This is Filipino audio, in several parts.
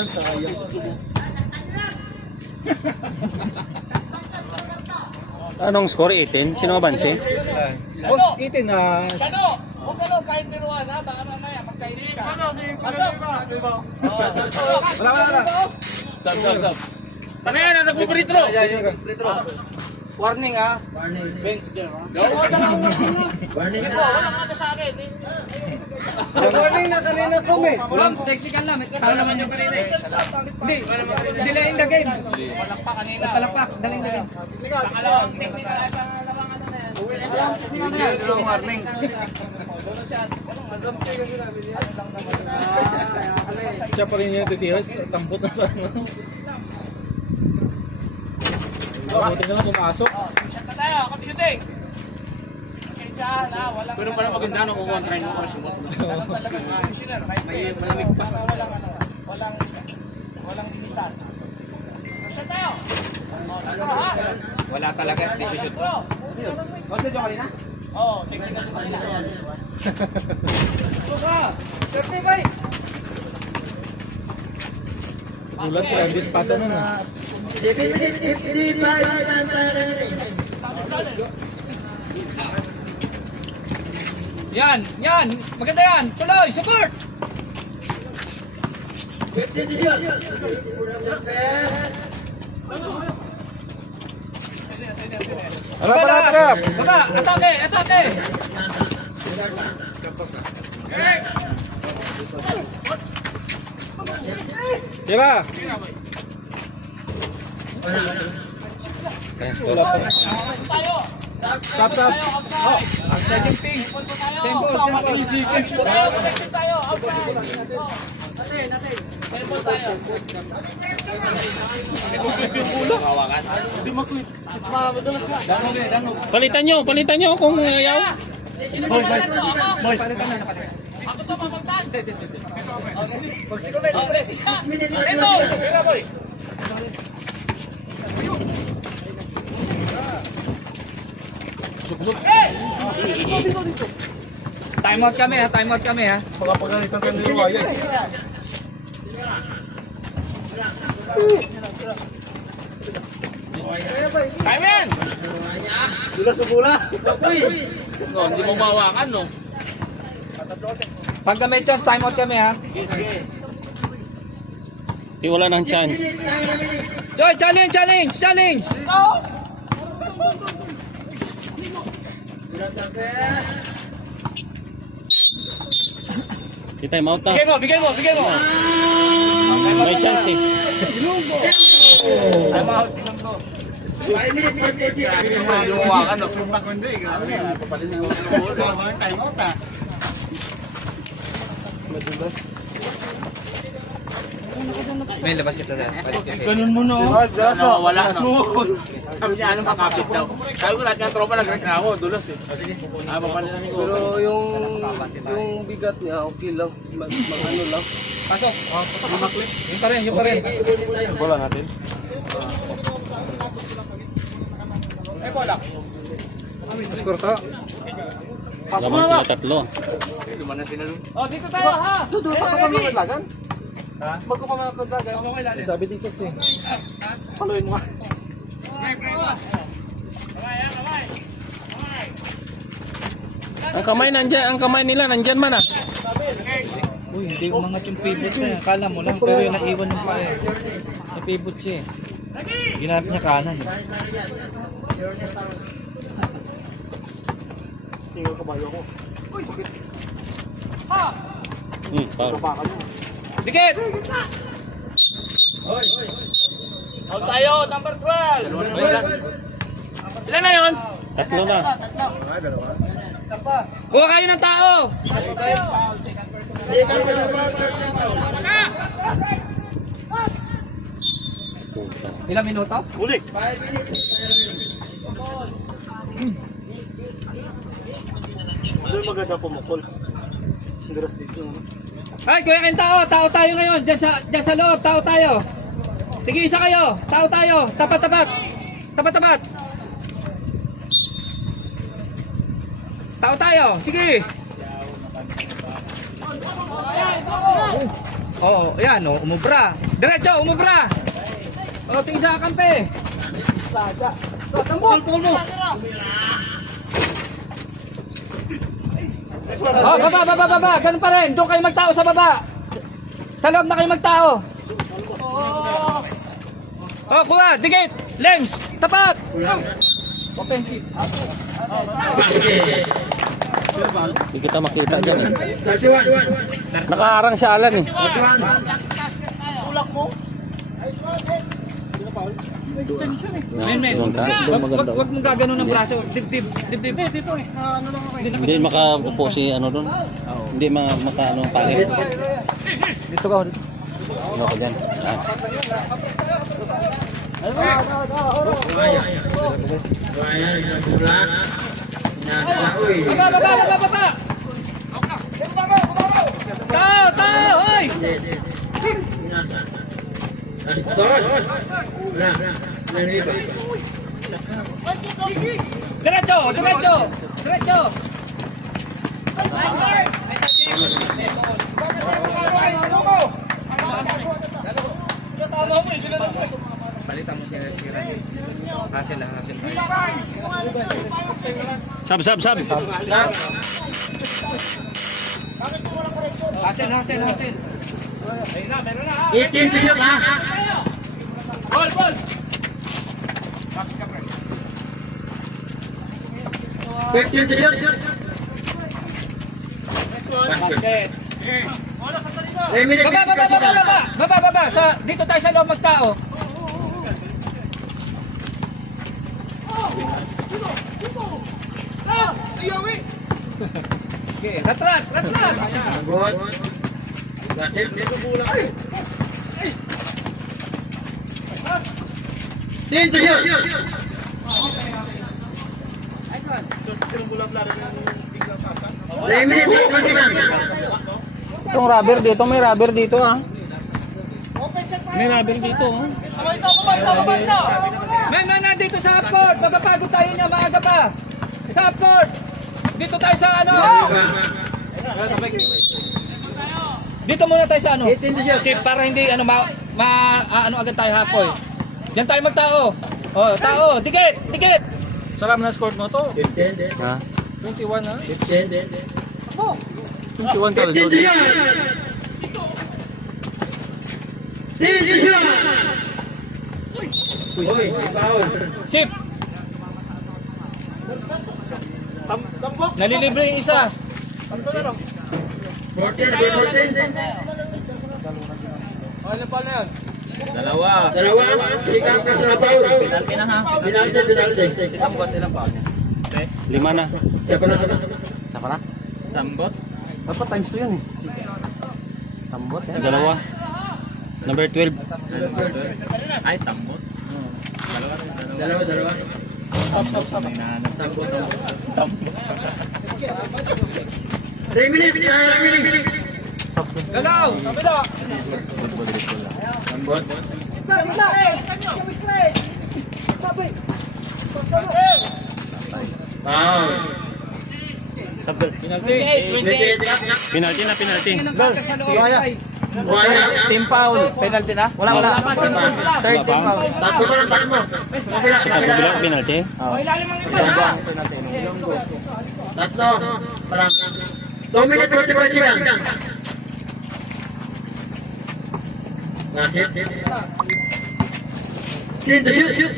Minsan sayang. Anong score? 18? Sino mabansi? Oh, 18 na. Huwag ka lang kahit biruan ha, baka mamaya magkainin siya. Pasok! Wala. Sab. Ano yan, nasa pupuritro? Warning ah. Bench there ha? Warning Ito, walang ano sa akin. Warning na kanina kami. Walang technical na. Kasama naman yung kanina eh. Hindi. Sila in the game. Walang pa kanina. Palakpak. Daling. Pangalawang technical ay pangalawang ano na yan. Warning. Siya pa rin yung titiwas. Tampot na sa ano. Buti na lang pumasok. Shot na tayo, computing! Pasensyahan ha, walang... Pero pala maganda nung kukuha ang try mo kasi mo. Ganun talaga si commissioner. May malamig pa. Walang inisan. Shot tayo! Wala talaga, decision to. Basta dyan kanina? Oo, technical pa nila. Ulat sila, hindi pasa nun ah. Yan! Maganda yan! Tuloy! Support! Harap! Baba! Atake! Tira! Tayo! Stop! Oh, ang second ping. Tempo. 3 seconds. Tayo! Outside! Tempo tayo! Palitan nyo kung ayaw. Sino ba palitan to? Ako? Ako to mapagtan! Tempo! Time out kami ha. Pagkapagalitan ka nila wala eh. Time yan! Sila sa bola. No, hindi mo mawakan no. Pag may chance, time out kami ha. Di wala ng chance. Joy, challenge! Di time out na. Bigay mo! May chance eh. Time out. Lumawakan no. May labas kita sa. Ganun mo na. Wala no. Sabi niya anong kakapit daw. Sabi ko lahat ng tropa nag-reklamo, dulos eh. O sige, papalitan ko. Pero yung bigat niya, okay lang. Mag-ano lang. Pasok. Yung pa rin. Bola natin. Bola! Score to. Laban sila tatlo. Oh, dito tayo ha! Ready? Sabi dito si. Paluin mo. Ang kamay nila nandyan man ah. Uy, hindi umangat yung pivot niya. Akala mo lang, pero yung naiwan yung pa eh. May pivot siya eh. Ginamit niya kanan eh. Tingnan kabayo ko. Foul. Dikit! Out tayo, number 12! Ilan na yun? Tatlo na. Kuha kayo ng tao! Ilang minuto? Uli! Doon maganda pumukol. Diras dito. Ay, kuya kayong tao! Tao tayo ngayon! Diyan sa loob, tao tayo! Sige, isa kayo! Tao tayo! Tapat! Tao tayo! Sige! Oo, ayan, oh, umubra. Diretso, umubra. O, tingin sa kampe. Pulmo. Oh, baba. Ganun pa rin. Doon kayo magtao sa baba. Sa loob na kayo magtao. Oh, kuha. Dikit. Lems. Tapat. Offensive. Hindi kita makita dyan eh. Nakaharang siya Alan eh. Tulak mo. Men. Wag mong gaganon ng braso. Dibdib. Dito eh. Hindi makaupo si ano doon. Hindi maka ano pangit. Dito ka. Ano ko dyan? Baba. Tao, hoy. Diretso. Palitan mo si Randy. Hasil. Sab. Hasil. Ayun na, meron na. Itim siya ha. Ball. Itim siya. Basket. Remedy. Baba. Dito tayo sa loob magtao. Okay, ratrat. Itim siya. Remedy. Itong rubber dito, may rubber dito ah. May rubber dito oh. Men, nandito sa half-court. Mapapagod tayo niya, maaga pa. Sa half-court. Dito tayo sa ano. Dito muna tayo sa ano. Kasi para hindi ano ano agad tayo hapoy. Diyan tayo magtao. Oh, tao, dikit. Salam na score mo to. Ha? 21 ha? 21 ka rin. Sip. Nalilibre yung isa. 14. Dalawa. Sigang ka sa foul. Penalty na ha. Penalty. Sambot ilang foul niya? 5 na. Siapa na? Saka na? Sambot? Dapat times 2 yan eh. Tambot eh. Dalawa. Number 12. Ay, tambot. Dalawa. Sab. Remedy. Galaw. Sambot. Foul. Sabel. Penalty. Penalty na. Sa loob tayo. Buaya. Team foul. Penalty na? Wala. Third team foul. Tatlo mo lang. Kabila. Pagkabilang penalty. Tatlo. Parang. 2 minutes 45 seconds. Nasir. Shoot.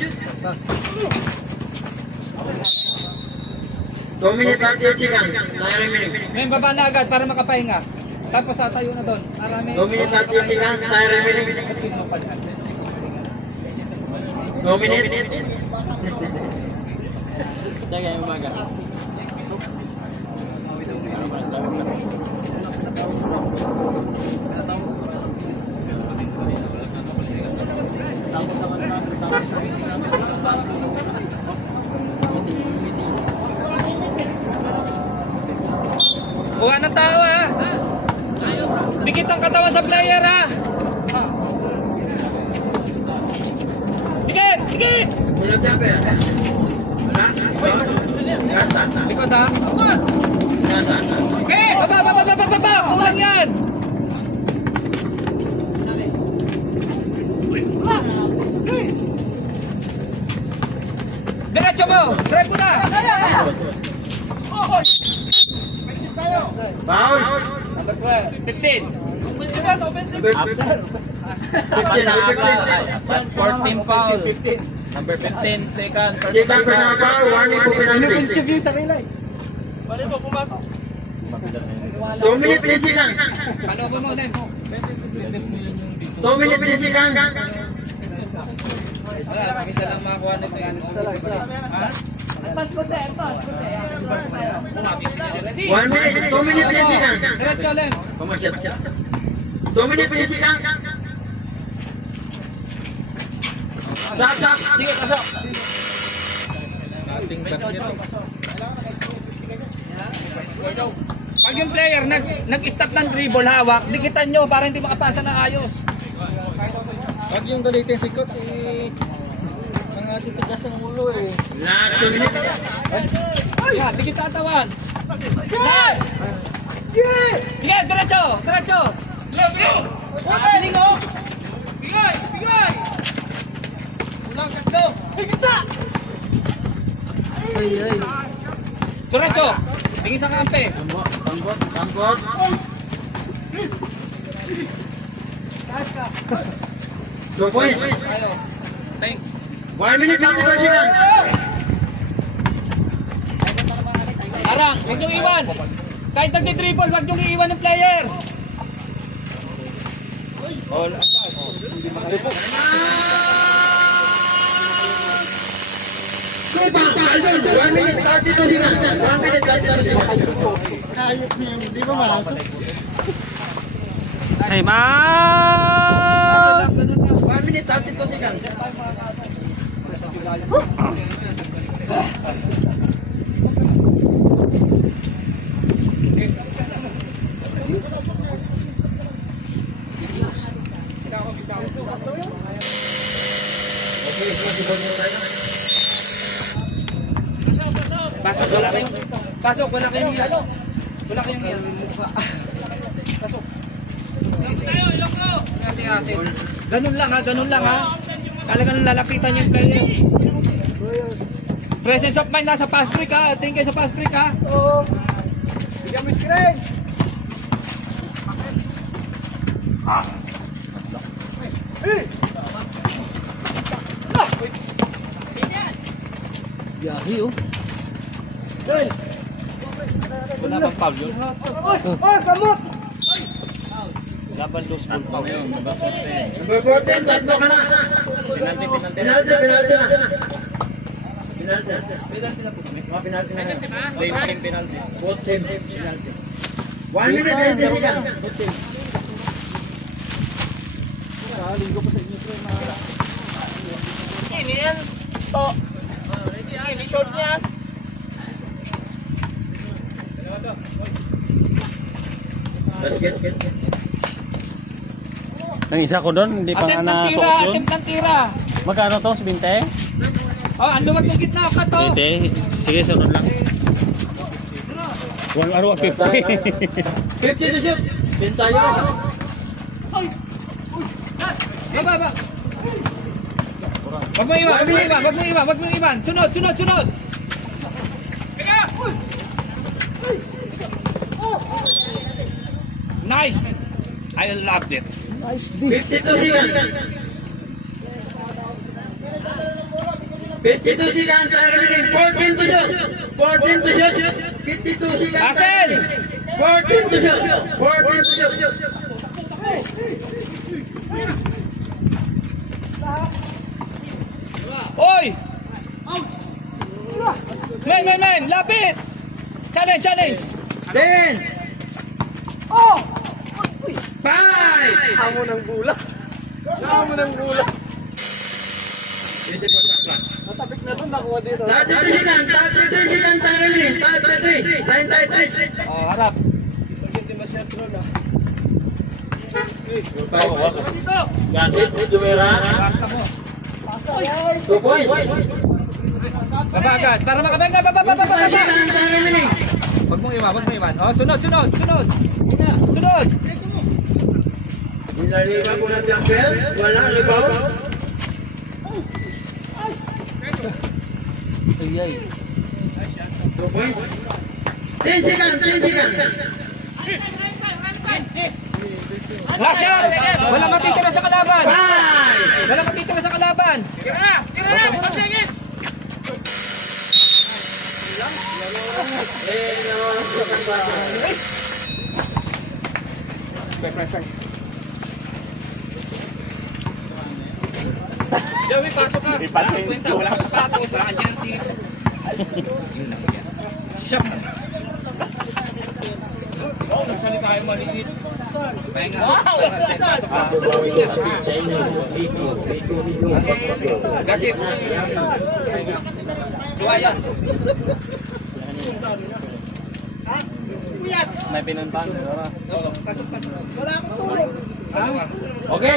2 minutes 38 seconds. Men, baba na agad para makapahinga. Tapos tayo na doon. Marami. 2 minutes 38 seconds. Tayo remaining. 2 minutes. Kuha ng tao ha. Dikit ang katawan sa player ha. Dikit. Wala jumper. Wala. Likod ha. Baba. Kulang yan. Foul. Number 12. 15. Absent. 14 foul. Number 15, second. Second personal foul, warning po penalty. Pwede po pumasok. 2 minutes 10 seconds. Ano ba mo, Lem? 2 minutes 10 seconds. Wala, isa lang makakuha nito yan. Ha? 1 minute, 2 minutes 10 seconds. Diretso, Lem. 2 minutes 10 seconds. Stop. Sige, pasok. Ating Pag yung player nag-stop ng dribble hawak, dikitan nyo para hindi makapasa ng ayos. Pag yung galitin si coach, mga titigas ng ulo eh. Last 2 minutes. Yan, dikit katawan. Nice! Sige, diretso! Diretso! Piling o! Bigay! Ulang, tatlo! Higita! Diretso! Tingin sa kampe. Tangkot. 2 points. Ayo. Thanks. 1 minute 54 seconds. Arang, huwag niyong iwan. Kahit nagdi-dribble, huwag niyong iiwan ng player. All aside. Kepa, Aldon, 1 minute 32 seconds. 1 minute 32 seconds. Hey, man! 1 minute 32 seconds. Pasok, wala kayong iyan. Wala kayong iyan. Pasok. Ganun lang ha. Talagang lalapitan yung player. Presence of mind nasa pass break ha. Tingin kayo sa pass break ha. Bigyan mo screen. Yahi oh. Wala bang foul yun? Laban dos ball foul yun. Number 14, tatlo ka na. Penalty na. Penalty na. Penalty. Both team. 1 minute 20 seconds. Ini yan. To. Ini short niya. Get. Ang isa ko doon, hindi pa nga na-suot yun. Attempt ng tira. Magkano to? 20? Oh, ando wag ng gitna ka to. Hindi. Sige, sunod lang. 150. 50 to shoot. Pin tayo. Baba. Wag mo iwan. Sunod. Nice. I loved it. 52 seconds. 52 seconds. 14 to shoot. 52 seconds. Asel! 14 to shoot. Oy! Men! Lapit! Challenge! 10. 5. Amo ng gula. Natapik na doon, nakuha dito. 33 seconds. 33 seconds. 33. Oh, harap. Hindi masyadro na. Dito! Gasit, Jumera. 2 points. Baba agad. Para makabanga. Baba. 5 seconds. Remaining. Wag mong iwan. Oh, sunod. Nilaliba ko na siyang bell. Wala, libaw. Ayay. 2 points. 10 seconds. Last shot! Walang matitira sa kalaban! Five. Walang matitira sa kalaban! Joey, pasok ka! Kwenta, wala kang sapatos, wala kang jersey. Yun lang yan. Shop! Oh, nagsali tayo maliit. Pahinga. Pasok ka. Gasip. Juwaya. May pinuntahan. Pasok. Wala akong tulog. Okay.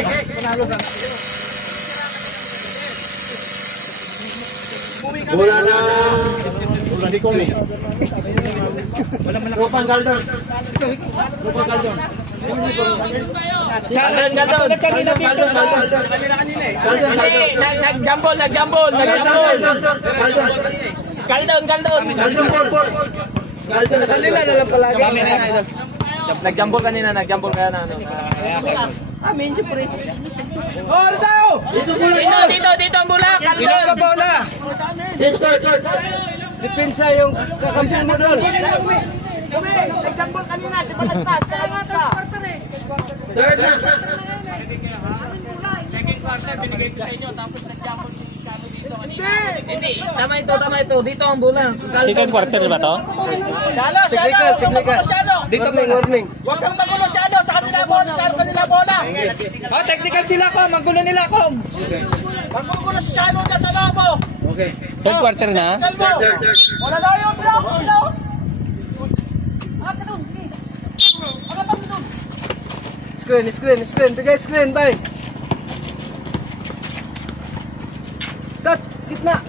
Bola na. Wala malaki. Lupang Galdon. Lupang Galdon. Galdon, Galdon. Kanina dito sa... Galdon. Nagjambol. Kaldon. Galdon, Paul. Galdon. Kanina na lang palagi. Nagjambol kanina, kaya na ano. Amin, siyempre. Oh, tayo! Dito bola. Dito ang bola. Sino ka bola? Dito, coach. Depensa yung kakampiyon mo doon. Nagjambol kanina si Balagtad. Third na. Second quarter, binigay ko sa inyo. Tapos nagjambol si Kano dito kanina. Hindi. Tama ito. Dito ang bola. Second quarter ba to? Technical. Dito mo Warning. Huwag kang magulo si ano, sa kanila bola. Oh, technical sila ko. Manggulo nila ko. Magugulo si Shano dyan sa lobo. Third quarter na? Kalmo. Wala daw yung block. Screen. Bigay screen, bay. Cut! Gitna!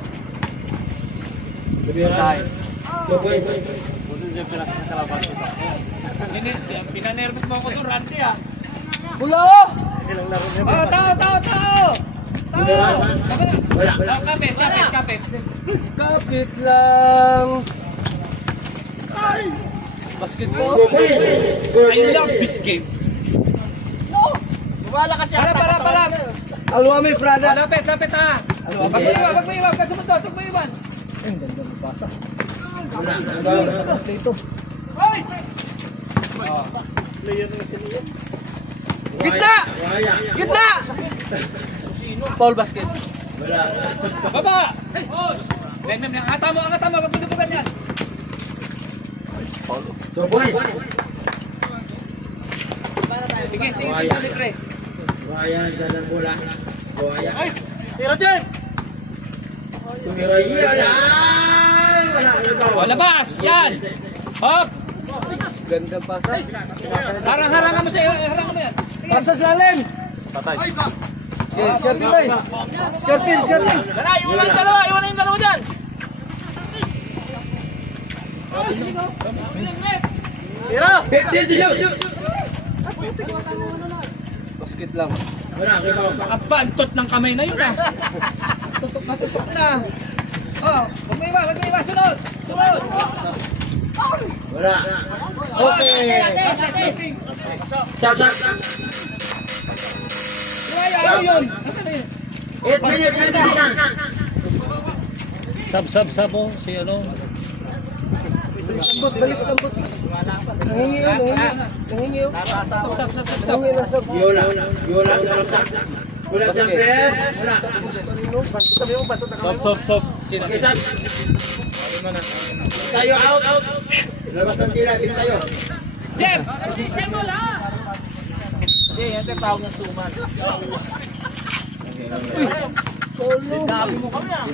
Pinanervous mo ako doon, Randy ah. Bula oh! Oh, tao! Wala. Kapit. Kapit lang! Basketball? I love this game. Wala kasi Para. Alwami, Prada! Lapit ah. Wag mo iwan. Kasunod. Wag mo iwan. Ang ganda ng pasa. Wala. Ito. Gitna! Paul basket. Baba! Mem, angata mo. Wag pinupugan yan. So boy. Tingin, libre. Buhayan dyan ang bola. Buhayan. Ay! Tira dyan! Tumira yan! O, labas! Yan! Hop! Ganda pasa. Harangan mo yan. Pasa sa lalim! Ay ba? Skirting, bay! Skirting! Wala, iwan yung dalawa dyan. Tira! 15 to shoot! Basket lang. Abantot ng kamay na yun ah. Tutok na. Oh, wag mo iwan. Sunod. Wala. Okay. Stop. Ano yun? Nasaan na yun? 8 minutes, 20 seconds. Sab oh. Si ano? Balik sambot. Nangingiyo. Nangingiyo na sab. Yola. Wala siyang pep. Wala. Sab. Okay, stop. Tayo out. Labas ng tira, bin tayo. Jeff! Hindi, yan yung tawag ng suman. Dami mo kami ah.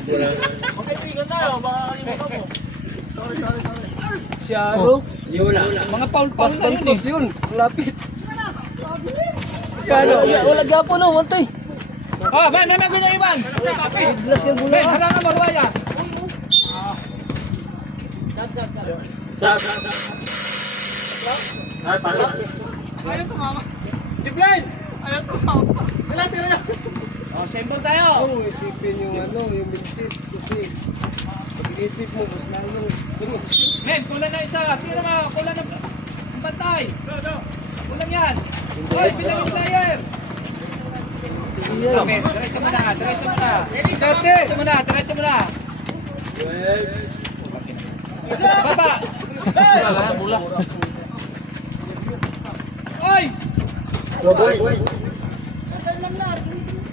Magkaibigan tayo, baka kalimutan mo. Sharo. Yola. Mga paul na yun eh. Yun. Lapit. Kano? Wala gapo no. Wantay. Oh, man, iwan. Glass ka Ben, harangan mo, Ruaya. Stop. Ay, pala. Ayaw tumama. Dipline! Ayaw tumama. Wala, tira niya. Oh, simple tayo. Oo, isipin yung mintis kasi pag-isip mo, mas lalo. Men, kulang na isa. Tira mo, kulang na bantay. Ay! Kulang yan! Ay, bilang yung player! Okay, diretso mo na, diretso mo na. Diretso mo na, diretso mo na. Baba! Ay! Go boys.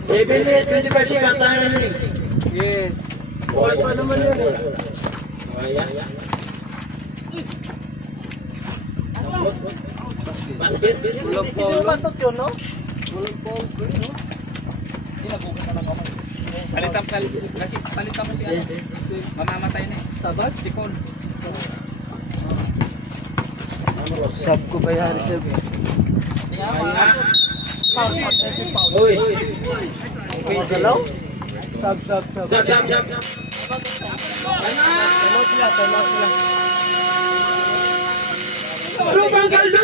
7 minutes, 25 seconds, tayo na rin. Yes. Buhay pa naman yan. Basket. Walang polo. Yun, no? Walang polo. Palitan mo si ano. Mamamatay na eh. Sabas? Si Cole. Sub ko ba yan, Sub? Uy. Magalaw? Sub. Jump. Timeout sila. Lupang kaldo!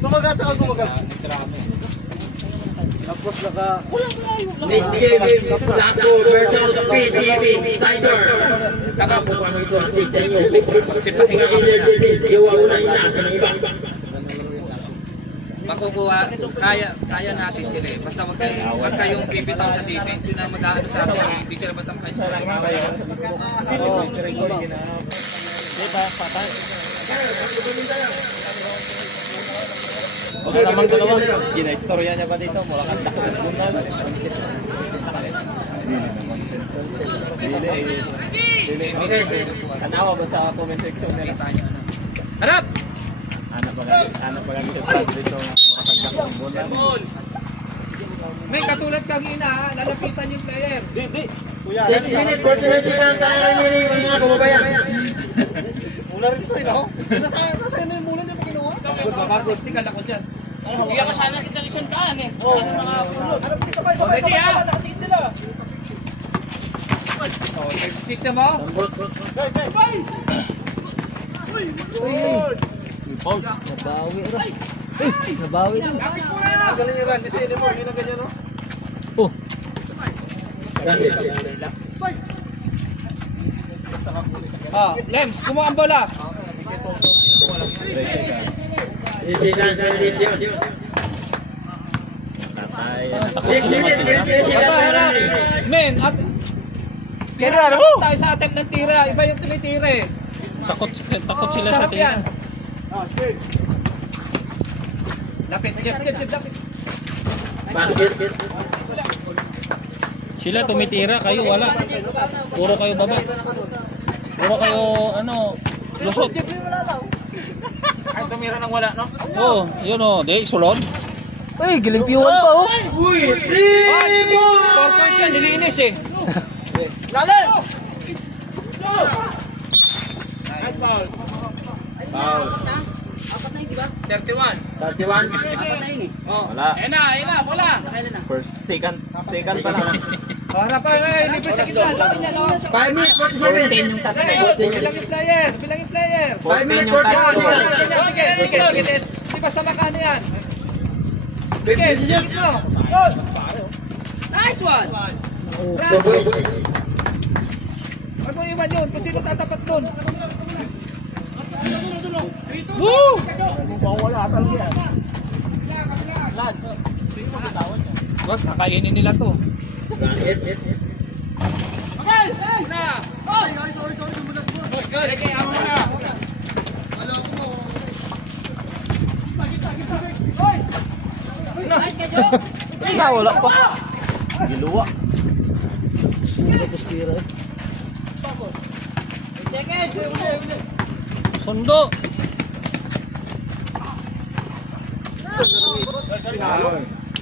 Gumagat ako gumagat. Tapos naka... Next game, Laco versus PCB Tiger. Saka po ano ito, tignan nyo. Magsipahinga kami na. Iwa una ina ng iba. Makukuha, kaya natin sila eh. Basta wag kayong bibitaw sa defense. Yun ang mag-aano sa akin. Hindi sila batampay sa Diba, patay. Wala naman ko naman. Gina-istorya niya pa dito. Mula kang takot. Dili. Tanawa ba sa comment section nila? Harap! Ano pa ganito sa dito? Mula kang Ball! May katulad kanina, lalapitan yung player. 6 minutes, 49 seconds, tayo na rin mga kababayan. Mula rin ito, no? Nasa yun yung mula niya pa kinuha? Magagod, tingnan ako dyan. Hindi ka sana kita isang daan eh. Sana mga pulo. Nakatingin sila. Tignan mo. Nabawi rin. Nabawi rin. Galing yung Randy sa inyo, hindi na ganyan, no? Oh. Lems, kumuha ang bola. Baba, harap. Men, kailangan tayo sa attempt ng tira. Iba yung tumitira eh. Takot sila sa Sarap yan. tingin. Lapit. Sila tumitira, kayo wala. Puro kayo baba. Puro kayo, lusot. Ay, tumira ng wala, no? Oh, yun oh, di, sulod. Ay, gilimpiwan pa oh. Uy! Four points yan, nilinis eh. Nice foul. 31. 31. Wala. Ayun na, bola. First, second pa lang. Harap pa, libre sa gitna. Lapit niya, no? 5 minutes, 47. Bilang yung player. 5 minutes, Sige. Hindi basta makano yan. Sige. Nice one! So boys, Huwag mo iwan yun, kung sino tatapat dun. Woo! Wala talaga yan. Wag, kakainin nila to. Wala pa. Giluwa. Sundo pastira eh. Sundo.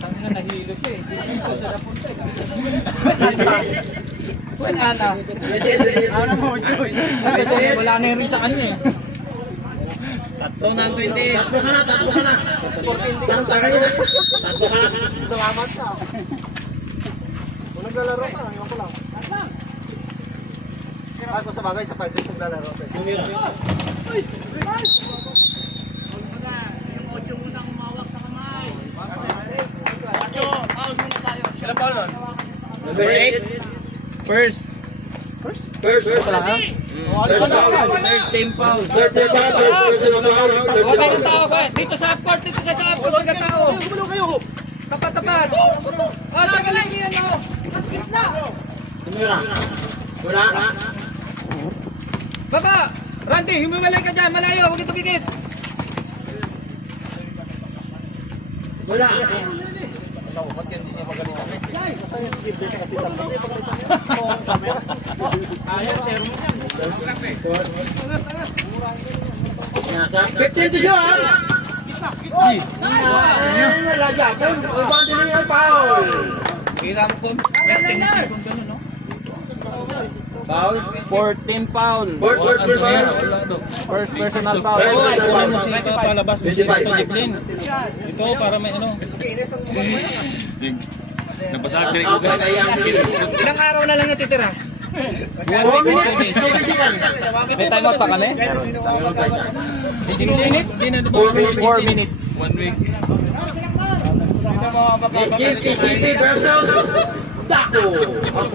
Tangina nahilo siya eh. Wala na. Wala na yung rin sa kanya eh. Tatlo ka na. Kanta ka nila. Tatlo ka na. Salamat ka. Kung naglalaro ka, iwan ko lang. Ako sa bagay, sa 5-6 naglalaro ka. Ilan foul nun? Number 8. First. First. Wala ha? 13 pounds. 13 pounds. Personal foul. Huwag kayo ng tao ko eh. Dito sa half court, dito sa half court, huwag ng tao. Tapat. Tagalan niyo yan o. Wala. Baba! Randy, humiwalay ka dyan, malayo, huwag ito pikit. Wala. Fifteen to you, ha? Wala Japon. Ubang din yung foul. Kailangan ko, resting na siya kung gano'n, no? Foul. 14 foul. First personal foul. Palabas mo siya dito, Jiplin. Ito para may ano. Nabasag din ko. Ilang araw na lang natitira? 4 minutes. May timeout pa kami? Hindi na 4 minutes. 1 week. GPCP versus Daco. Ano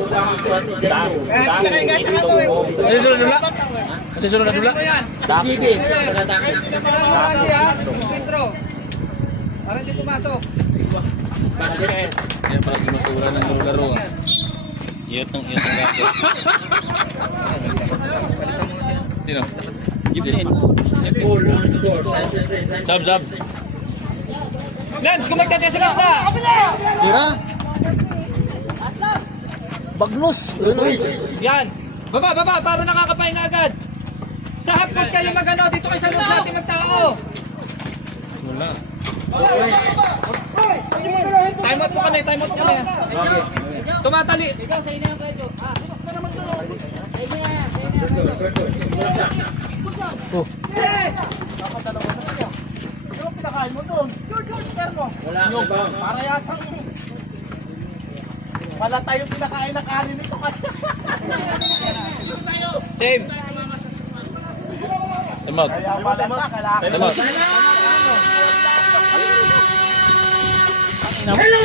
sunod na? Ano sunod na dula? GP. Randy ha? Intro. Para hindi pumasok. Yan pala sinusura ng laro. Iyot ng gago. Sino? Jiplin. Sab. Lance, kung magtataya sa ganda! Tira. Bagnos. Yan. Baba, para nakakapahinga agad. Sa half court kayo magano, dito kayo sa loob natin magtao. Wala. Time out mo kami. Tumatali. Wala tayong pinakain na kanin nito. Same. Time out. Time out. Hello!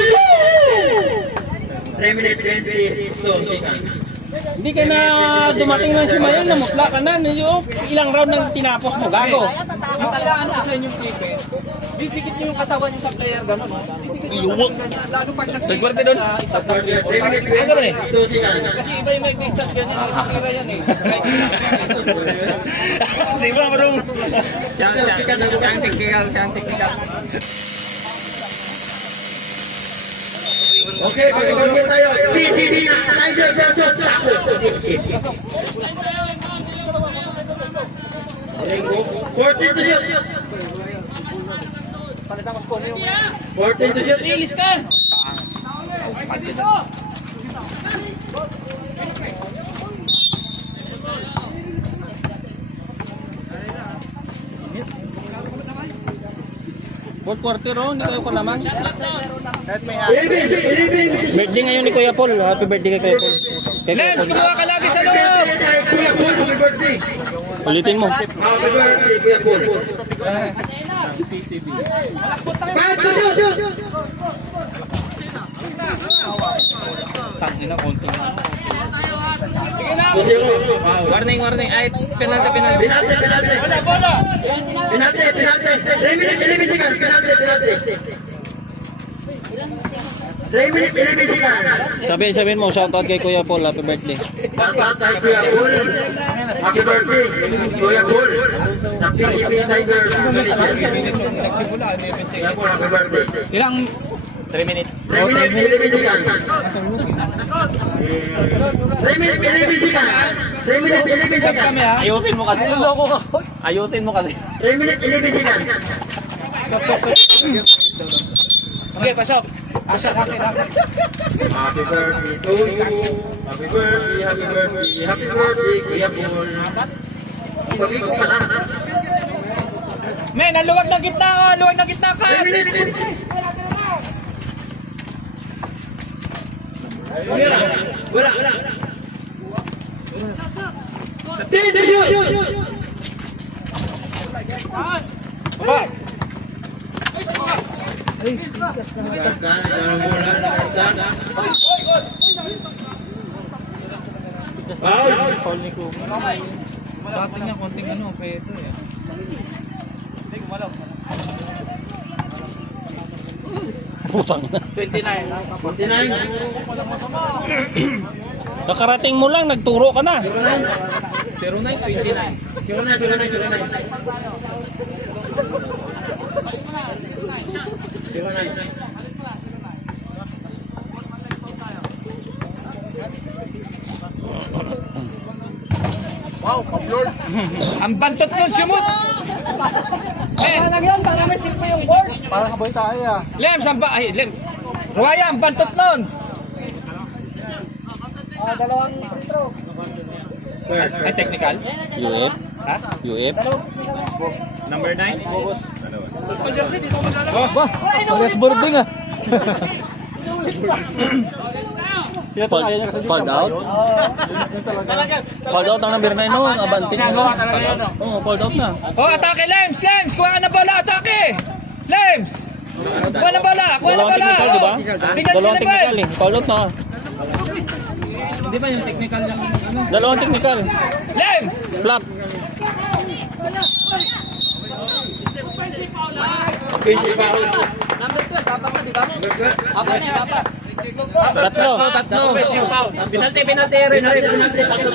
3 minutes 20 seconds. Hindi ka na dumating lang si Mayon, namutla ka na. Ilang round nang tinapos mo, gago. Yung talaan ko sa inyong defense, didikit nyo yung katawan nyo sa player, gano'n. Iuwag. Lalo pag Nagwerte doon. 3 minutes 22 seconds. Kasi iba yung may distance ganyan, nakakira yan eh. Kasi iba mo dong. Siyang technical. Okay, pag-ibigay tayo. PCB na. Tiger versus Daco. 14 to shoot. 14 to shoot. Ilis ka! Fourth quarter, oh, hindi kayo pa naman. Birthday ngayon ni Kuya Paul. Happy birthday kay Kuya Paul. Lance, kumuha ka lagi sa loob! Kuya Paul, happy birthday. Ulitin mo. Happy birthday, Kuya Paul. 5 to shoot. Tangina, konti na. Warning. Ay, penalty. Penalty. Penalty. 3 minutes 11 seconds. Penalty. 3 minutes 11 seconds. Sabihin mo, shoutout kay Kuya Paul. Happy birthday. Shoutout kay Kuya Paul. Happy birthday, Kuya Paul. Ng PCB Tiger. Nagsimula, Kuya Paul, happy birthday. Ilang 3 minutes. 3 minutes 11 seconds. 3 minutes 11 seconds. 3 minutes 11 sab seconds. kami ha? Ayusin mo kasi. Loko ka. Ayusin mo kasi. 3 minutes 11 seconds. Okay, pasok. Pasok. Happy birthday to you. Happy birthday, Kuya Paul. Sabi ko pa na. Men, ang luwag ng gitna ka! 3 minutes. Wala. 10 to shoot. Foul. Sa atin nga, konting ano, peso eh. Putang na. 29. 49. Kakarating mo lang, nagturo ka na. 09, 29. 09. Wow, Pablord. Ang bantot nun, sumut! Parang kaboy tayo ah. Lems, Lems. Ruaya, ang bantot nun! Ay, technical? UF? Ha? UF? Number 9. Ba, parehas boarding ah. Fold out? Fold out ang number 9 no, abante niya. Ginagawa talaga yun, no? Oo, fold out na. Oh, atake, Lems! Lems! Kuha ka na bola, atake! Lems! Kuha na bola! Kuha na bola! Technical, di ba? Tingnan Dalawang sila technical eh. Fold out na. Di ba yung technical lang? Ano? Dalawang technical. Lems! Flap. Busy foul. Tatlo. Penalty. Penalty, tatlo.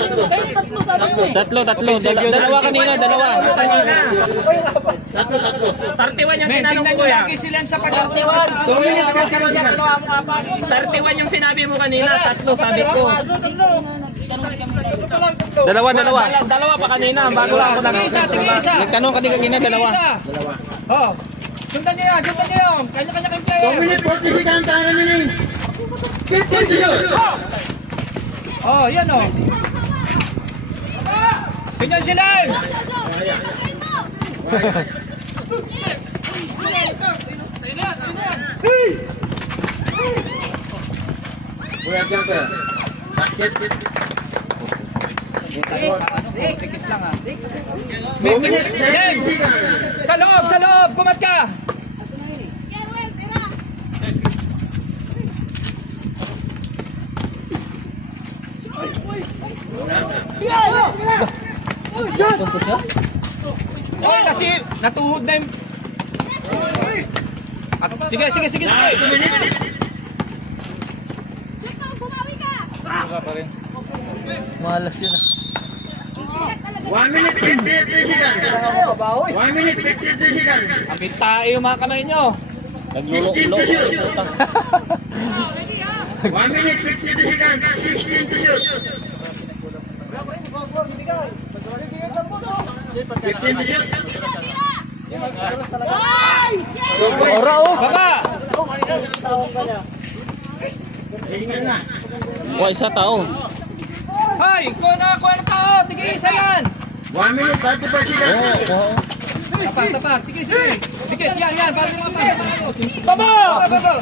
Tatlo. Dalawa kanina, dalawa. Tatlo. 31 yung Men, tinanong tingnan ko nyo kuya. lagi si Lems sa pag-out. 2 minutes ka ka 31 yung sinabi mo kanina, tatlo sabi ko. Dalawa. Dalawa pa kanina, bago lang ako Tige-isa, tige-isa. Nagtanong ka di kanina, dalawa. Oh. Sundan nyo yan. Kanya-kanya kayong player. 2 minutes 40 seconds time remaining. 15 to shoot. Oh, yan oh. Tingnan si Lems! Kuya Jumper. Basket. Tikit lang ah. 2 minutes 19 seconds. Sa loob! Kumat ka! Punto siya? Oy, kasi natuhod na yung... Sige. 2 minutes. Wala pa rin. Malas yun ah. 1 minute 53 seconds. 1 minute 53 seconds. Apit tayo yung mga kamay nyo. Naglulo-ulo. 1 minute 53 seconds. 16 to shoot. 15 to shoot. Ora oh. Baba! Tingnan na. Wa isa tao. Hoy! Kuha na tao! Tige-isa yan! 1 minute 34 seconds. Oo. Tapa! Sige, yan! Para yung mga Baba! Baba!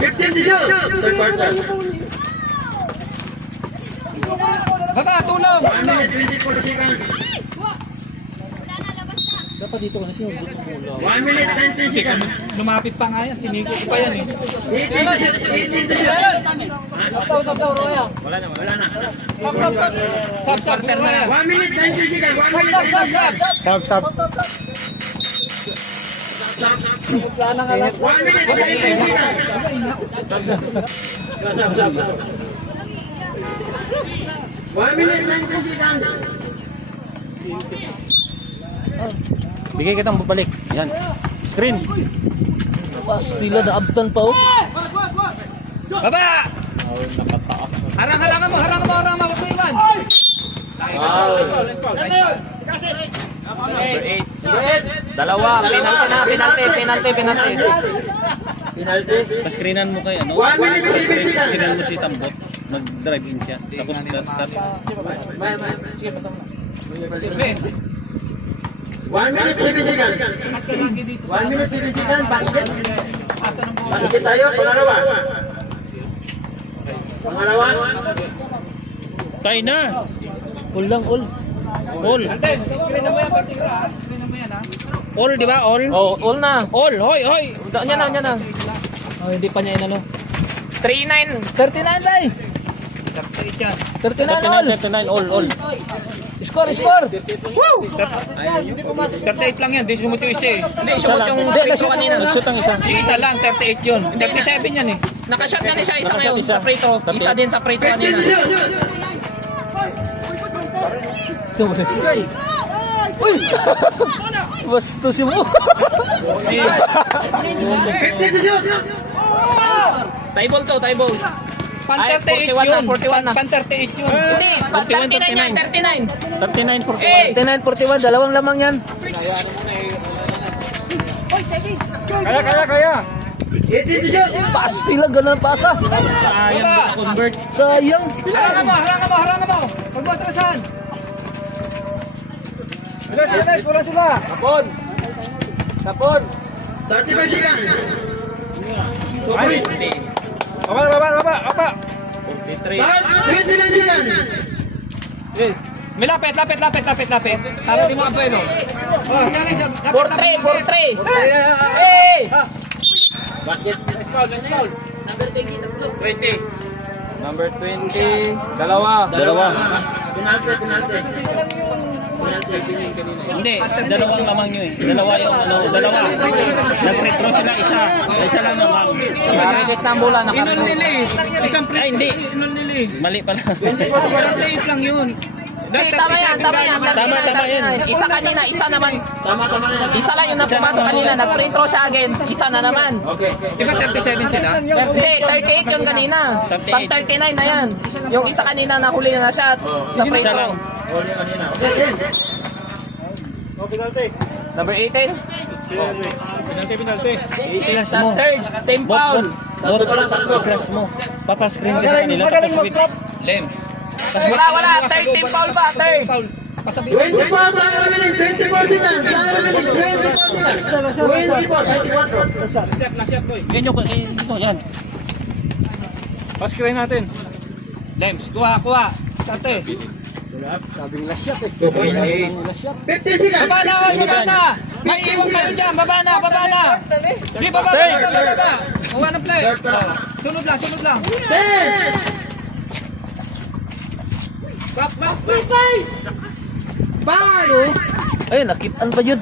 15 to shoot. Third quarter. Baba! Tulong! 1 minute 24 seconds. Dapat dito kasi yung 1 minute 19 seconds. Lumapit pa nga yan. Sinigo ko pa yan eh. 18 to shoot. Wala na. Sab, puro na yan. 1 minute 19 seconds. 1 minute 19 seconds. Stop. 1 minute 19 seconds. 1 minute 19 seconds. Bigay kitang babalik. Yan. Screen. Pastila na abtan pa oh. Baba! Harang mo. Huwag mo iwan. Number 8. Dalawa, penalty. Penalty. Paskrinan mo kay ano? 1 minute 7 Paskrinan seconds. mo si Tambot. Nag-drive in siya. Tapos start. Ben, 1 minute 7 seconds. 1 minute 7 seconds. Basket. Basket tayo. Pangalawa. Tayo na. All lang, all. All. screen na mo yan. Screen mo yan ha. All, di ba? All? Oh, all na. All, hoy. Yan na. Oh, hindi pa niya inano. 39. 39 tay. 39 all. 1 Score, score! 38 lang yan, di sumut yung isa eh. Hindi, sumot yung prito kanina. Nag-shoot ang isa. Yung isa lang, 38 yun. 37 yan eh. Nakashot na siya isa ngayon sa prito. Isa din sa prito kanina. Uy! Bastos yung mo. 50 to shoot. Taibol to, taibol. Pan Ay, 38 41 na, yun. 41 na. Pan 38 yun. Hindi, 39 yan, 39. 39-41, dalawang lamang yan. 80 to shoot. Pasti lang, ganun ang pasa. Sayang, convert. Sayang. Harangan mo. Huwag mo atrasan. Tapon. 35 seconds. 43. 29 seconds. May lapit. Para di mo abuelo. Oh, challenge. 43. Hey! Number 20. Dalawa. Penalty. Hindi, dalawang lamang nyo eh. Dalawa yung dalawa. Nag-retro sila isa. Isa lang naman. Nakakikis na ang bola. Inol nila eh. Isang pre. Ay, hindi. Inol nila eh. Mali pala. 38 lang yun. Hindi, tama yan. Tama yan. Isa kanina, isa naman. Tama na. Isa lang yung napumasok kanina. Nag-retro siya again. Isa na naman. Okay. Di ba 37 sila? Hindi, 38 yun kanina. Pang 39 na yan. Yung isa kanina nahuli na siya sa free Isa lang. Okay. Number 18. Islas mo. Third, team foul. Islas mo. Papascreen ka sa kanila tapos switch. Lems. Wala. Third team foul ba? Third. 24 final minute, 24 seconds. Final minute, 24 seconds. 24. Yan yung ito yan. Pascreen natin. Lems. Kuha. Starte. Sabing lasyat eh. 50 seconds. Baba na. May iwan kayo dyan. Baba na. Di, baba. Kuha ng play. Sunod lang. 10. Bye. Ay, nakitaan ba yun?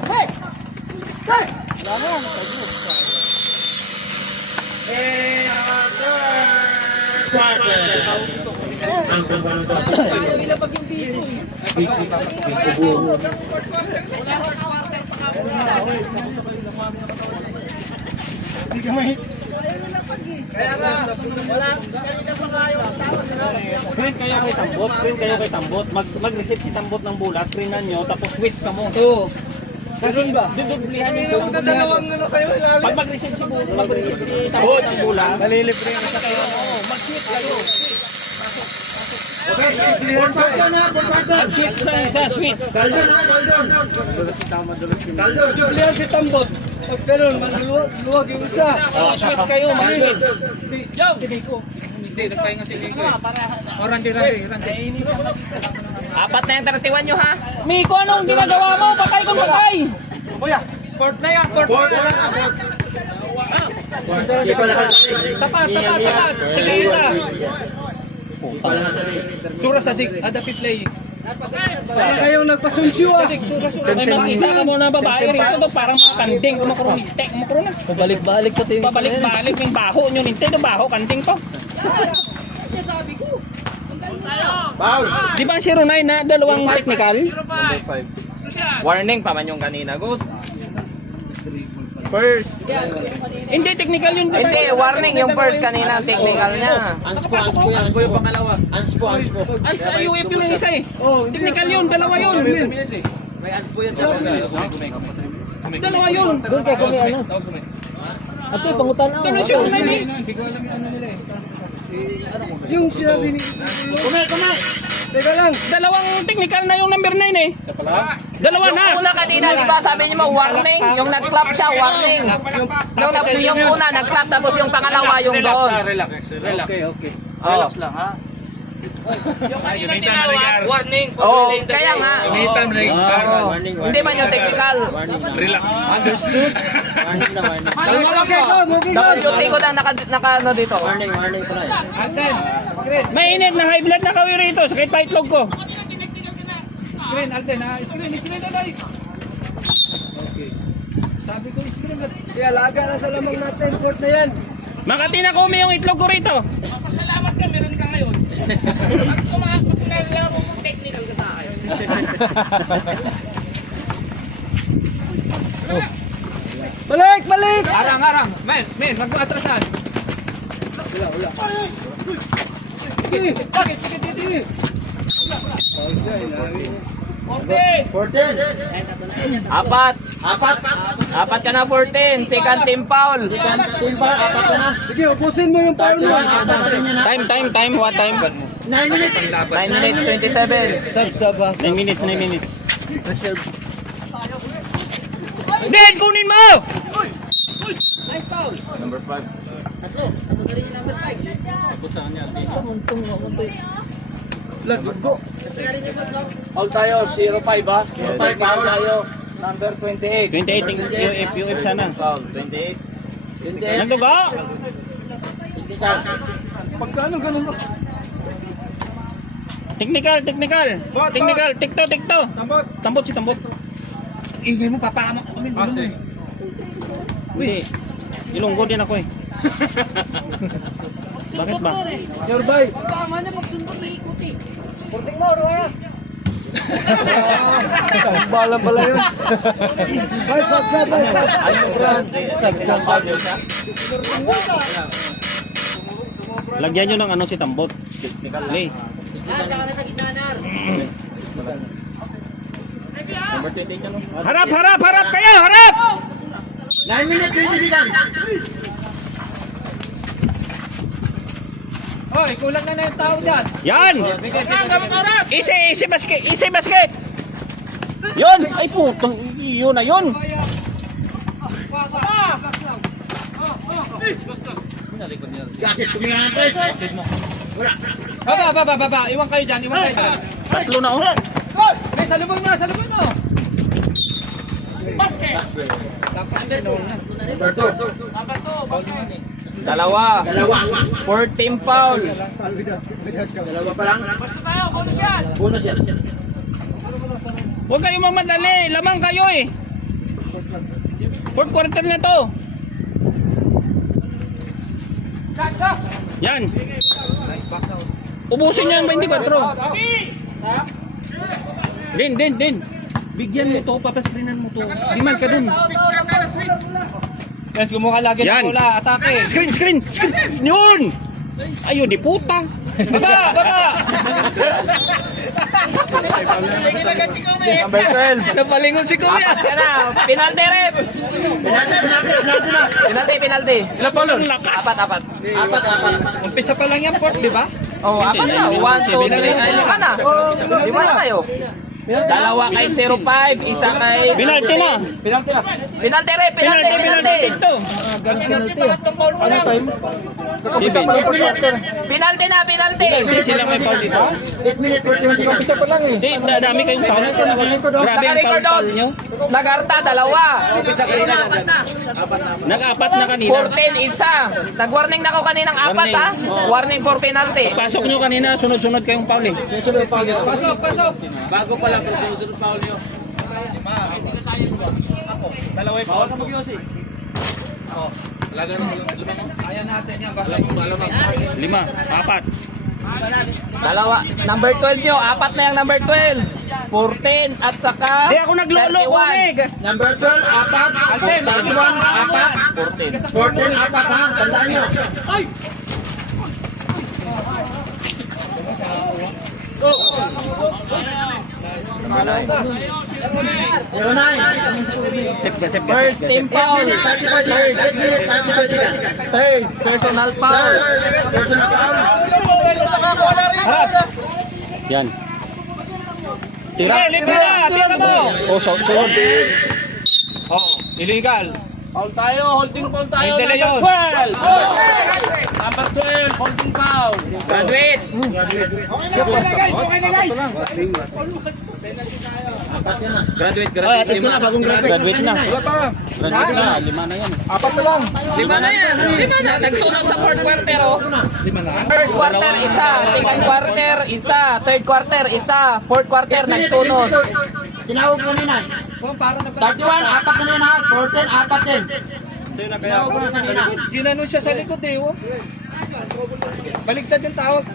Screen kayo kay Tambot. Mag-receive si Tambot ng bola, screenan nyo, tapos switch ka mo. Kasi dudublihan yung pag mag-receive si Tambot ng bola, Malilibre na sa mag-switch kayo. Okay, full partner na, full partner. Switch sa isa, switch. Kaldon. Dublihan si Tambot. Pag ganun, maluwag yung isa. Switch kayo, mag-switch. Hindi, nagpahinga si Nico eh. O, Randy. Apat na yung 31 nyo ha. Miko, anong ginagawa mo? Patay kung patay! Port na yan. Port. Hindi pala kasi. Tapat. Tigay isa. Sura sa Zik. Adapi play. Saan kayong nagpasunsyo ah? May mag-isa ka muna babae rito to, parang mga kanding. Kumakuro na. Pabalik-balik pati yung isa na yan. Pabalik-balik yung baho nyo. Nintay na baho, kanding to. Foul. Di ba 09 na dalawang technical? Warning pa man yung kanina. Good. First. Hindi, technical yun. Hindi, warning yung first kanina. Technical niya. Anspo yung pangalawa. Anspo. UF yun yung isa eh. Technical yun, dalawa yun. Dalawa yun. Doon kay kumi ano? Ate, pangutan ako. Dalawa yun, nani. Yung sinabi ni... Kumay. Teka lang. Dalawang technical na yung number 9 eh. Dalawa na. Yung una kanina, di ba sabi niyo mo warning? Yung nag-clap siya, warning. Yung una nag-clap, tapos yung pangalawa yung doon. Relax. Okay. Relax lang ha. Yung kanina tinawag, warning. Oo, kaya nga. Oo. Hindi man yung technical. Relax. Understood? WT ko lang naka ano dito. Axel. Chris. Mainit na high blood na kayo rito. Sakit pa itlog ko. screen, Alden, ha? Screen, Aloy. Okay. Sabi ko, screen. Kaya alaga na sa lamang natin, court na yan. Makati na kumi yung itlog ko rito. Pasalamat ka, meron ka ngayon. Pag kumakalaro mo, technical ka sa akin. Balik! Arang. Men, mag-atrasan. Okay. 14. Apat ka na 14. Second team foul. Team foul, apat ka na. Sige, ubusin mo yung foul mo. Apat na rin yan, ha? Time, what time? 9 minutes. 9 minutes 27. Sub. 9 minutes. Ben, kunin mo! Foul tayo, 0-5 ha. 0-5 foul. tayo. Number 28. 28 yung UF sana. Foul, 28. 28. Nagdugo! Technical. Technical. Tikto. Tambot. Ingay mo, papahamak kami. Hindi. Ilunggo din ako eh. Bakit ba? Sure, bye. Balang pala yun. Bye, bye. Sabi ng foul yun ha. Lagyan nyo ng ano si Tambot. Play. Number 28 yan. Harap kayo! Harap! 9 minutes, 20 seconds. Hoy, kulang na yung tao dyan. Yan! Easy basket! Yun! Ay putang, yun na yun! Kasi tumira ng press. Wala. Baba. Iwan kayo dyan. Tatlo na oh. May salubon mo. Dapat ganoon na. Number 2. Dalawa. 14 foul. Dalawa pa lang. Bonus yan. Huwag kayo mamadali, lamang kayo eh. Fourth quarter na to. Yan. Ubusin nyo yung 24. Din. Bigyan mo to, papaskrinan mo to. Diman ka dun. Yes, kumuha lagi Yan. ng bola. Atake. Screen. Yun! Ayun, di puta. Baba. Number 12. Napalingon si Kuya. Apat ka na. Penalty rep. Penalty. Sila pa lang lakas. Apat. Apat. Umpisa pa lang yan, Port, di ba? Oh, apat na. 1, 2, 3. Lima na. Lima na tayo. Dalawa kay 05, isa kay... Penalty na. Penalty rep. Ito. Ano time? Penalty na. Hindi sila may foul dito. 8 minutes, 41 seconds. Isa pa lang eh. Hindi, dami kayong foul. Grabe ang foul nyo. Lagarta, dalawa. Nag-apat na kanina. 14, isa. Nag-warning na ako kaninang apat ha. Warning for penalty. Pasok nyo kanina, sunod-sunod kayong foul eh. Bago pa lang pero susunod pa ulit yun. Dalawa yung foul. Kaya natin yan. 5, 4. Dalawa. Number 12 nyo. Apat na yung number 12. 14 at saka... Hindi ako naglolo, 31. kunig. Number 12, apat. 31, apat. 14, apat ha. Tandaan nyo. Number 9. First team 8 foul. minutes, 35 seconds. 8 minutes, 35 seconds. Third. Personal foul. Personal foul. Yan. Tira. Tira mo. Oh, sunod. Oh, illegal. Foul tayo. Holding foul tayo. Hindi na yun. Number 12. Holding foul. Graduate. Graduate, Ay, atid ko na, bagong graduate. Graduate na. Wala pa. Graduate na, 5 na yan. Apat na lang. Lima na yan. Lima na. Nagsunod sa fourth quarter, oh. First quarter, isa. Second quarter, isa. Third quarter, isa. Fourth quarter, nagsunod. Tinawag kanina. 31, apat na yan ha. 14, apat din. Tinawag ko na kanina. Ginanon siya sa likod eh, oh. Baligtad yung tawag.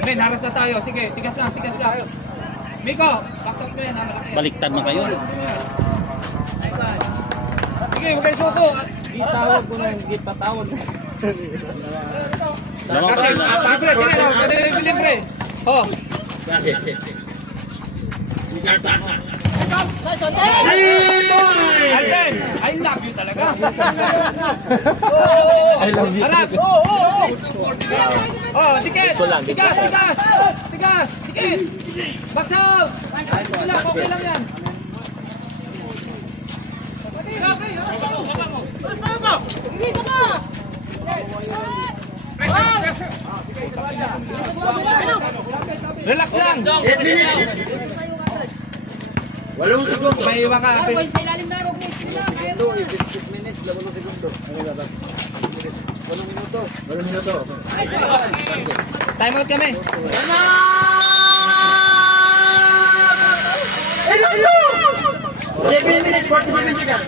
Men, haras na tayo. Sige, tigas na, tigas na. Miko, baksak mo yan, ha? Malaki. Baliktad na kayo. Sige, huwag kayo suko. Itawag ko na yung gitatawag. Dalawang Kasi, kayo na. libre, tingnan mo, libre. Oh, Kasi. Karta. Alden, I love you talaga. I love you. Harap. Oh, tiket. Tigas, tigas. Tigas, tiket. Baksaw. Okay lang yan. Relax lang. 8 minutes. Walong segundo. May iwan ka. Walong minuto. Time out kami. Hello! 7 minutes, 47 seconds.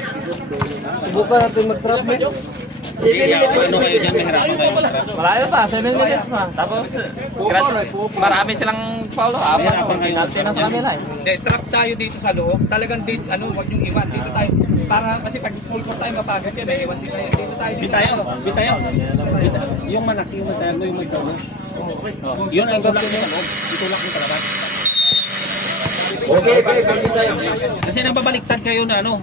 Subukan natin mag-trap medyo. Ano kayo dyan, may harapan kayo. Malayo pa, 7 minutes pa. Tapos, marami silang foul. May harapan kayo. Penalty na sa kanila, eh. Hindi, trap tayo dito sa loob. Talagang dito, wag yung iwan. Dito tayo. Para kasi pag full court tayo mapagod yan, may iwan din tayo. Dito tayo. Bitayo. Yung malaki, yung matayo, yung may tulo. Yun ang gulak niya sa loob. Itulak mo talaga. Okay, balik tayo. Kasi nababaliktad kayo na ano.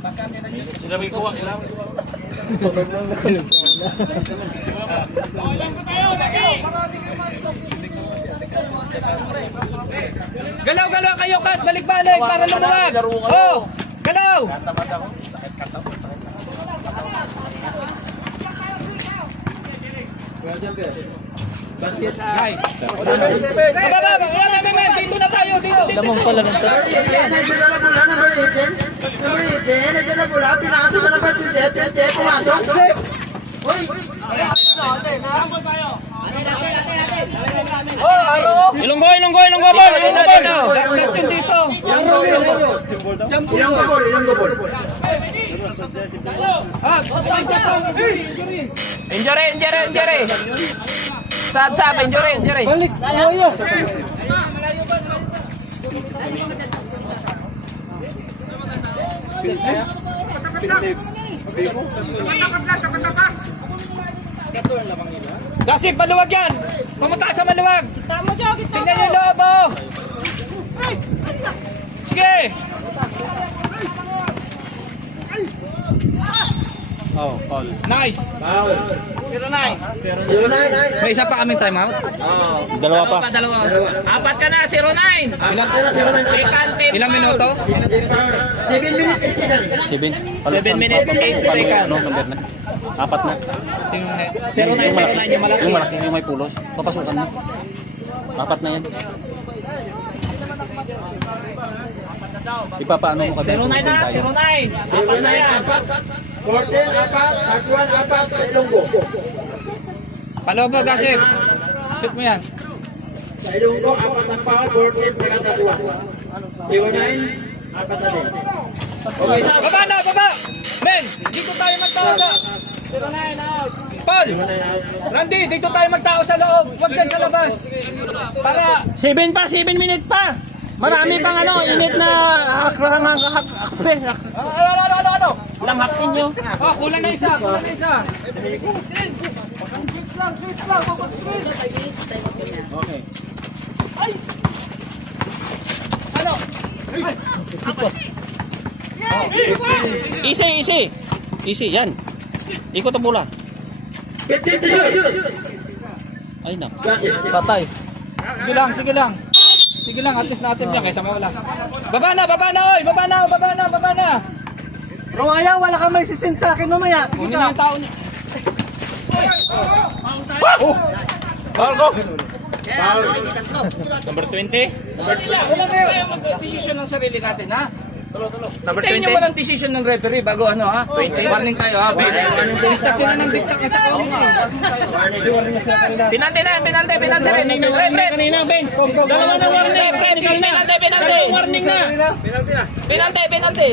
Galaw-galaw kayo, Kat. Balik-balik para lumuwag. Oh! Galaw! Guys. Baba. Yan, dito na tayo. Dito. pala ng Nagdala bola, number 18. Number 18, nagdala bola. Pinakasok ka number 20. Pumasok. Hoy! Ilonggo, bol! That's yun dito. Ilang gobol. Injury. Sab, injury. Balik, ayaw. Gasip, maluwag yan. Pumunta ka sa maluwag. Tingnan yung loob mo. Sige. Oh, Paul. Nice. Foul. 09. 09. May isa pa kaming timeout. Dalawa pa. Apat ka na, 09. Ilang minuto? 7 minutes, 80 lang. 7 minutes, 8 seconds. Ano, number na? Apat na. Sino na? 09, yung malaki. Yung malaki, yung may pulos. Papasukan mo. Apat na yan. Ipapaano mo kasi? 09 na, 09. Apat na yan. 14, apat. 31, apat. Sa Ilonggo. Palobo, Gasip. Shoot mo yan. Sa Ilonggo, apat ang foul. 14, taga-tatuan. 09, apat na din. Okay, stop. Baba! Men, dito tayo magtao sa... Paul! Randy, dito tayo magtao sa loob. Huwag dyan sa labas. Para... 7 minute pa! Marami pang ano, init na hakpe. Ano? Langhak ninyo. Oh, kulang na isa. Okay. Easy, yan. Ikot ang bola. 15 to shoot. Ay, na. Patay. Sige lang, at least natin dyan kaysa mawala. Baba na, oy! Baba na! Romaya, wala kang may sisend sa akin mamaya. Sige Kunin ka. mo yung tao niya. Foul ko. Number 20. Wala kayo mag-decision ng sarili natin, ha? Number Hintayin nyo 20. walang decision ng referee bago ano, ha? Warning kayo, ha? Kasi na nang dikta sa kanina. Penalty na, penalty rin. Kanina, bench. Dalawa na warning. Technical na. Penalty. Warning na. Penalty.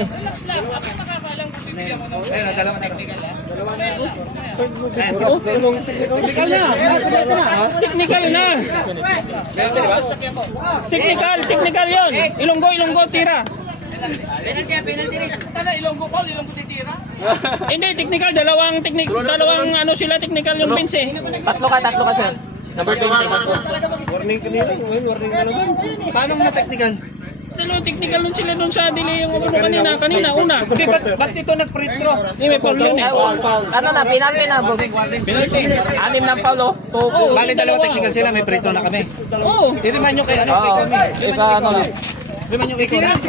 Ayun, dalawa technical, ha? Technical na. Technical yun. Ilonggo, tira. Hindi, technical. Dalawang ano sila, technical yung bench eh. Tatlo ka, sir. Number 20. Warning kanina, ngayon warning na naman. Paano na technical? Dalawang technical nun sila dun sa delay yung ano kanina, una. Hindi, ba't dito nag-free throw? Hindi, may foul yun eh. Ano na, penalty na, bro. Anim ng paulo. Bali, dalawa technical sila, may free throw na kami. Oo. Tiriman nyo kay ano, Oo. kay kami. Iba ano lang. Tiriman nyo kay kami.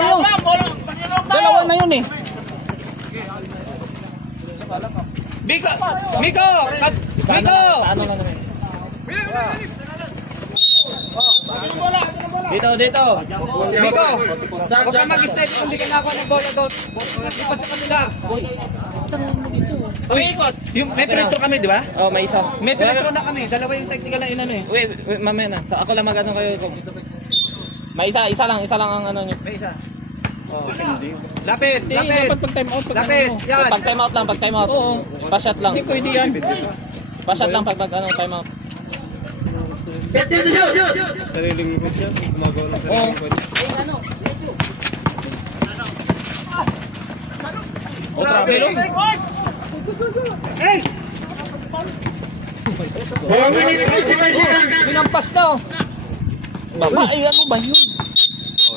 Dalawa na yun eh. Miko! Miko! Miko! Ano lang naman. Dito. Miko! Huwag ka mag-stay kung hindi ka nakakuha ng bola doon. Lipat sa kanila. Uy, may free throw kami, di ba? Oh, may isa. May free throw na kami. Dalawa yung technical na inano eh. Wait, mamaya na. Ako lang mag-ano kayo. May isa lang ang ano nyo. May isa. Lapit! Dapat pag time out. Lapit! Yan! Pag time out. Oo. Pa-shot lang. Hindi pwede yan. Pa-shot lang pag ano, time out. Sariling ikot yan. Gumagawa ng sariling ikot. O, travel oh. Pinampas na oh. Baba, ano ba yun?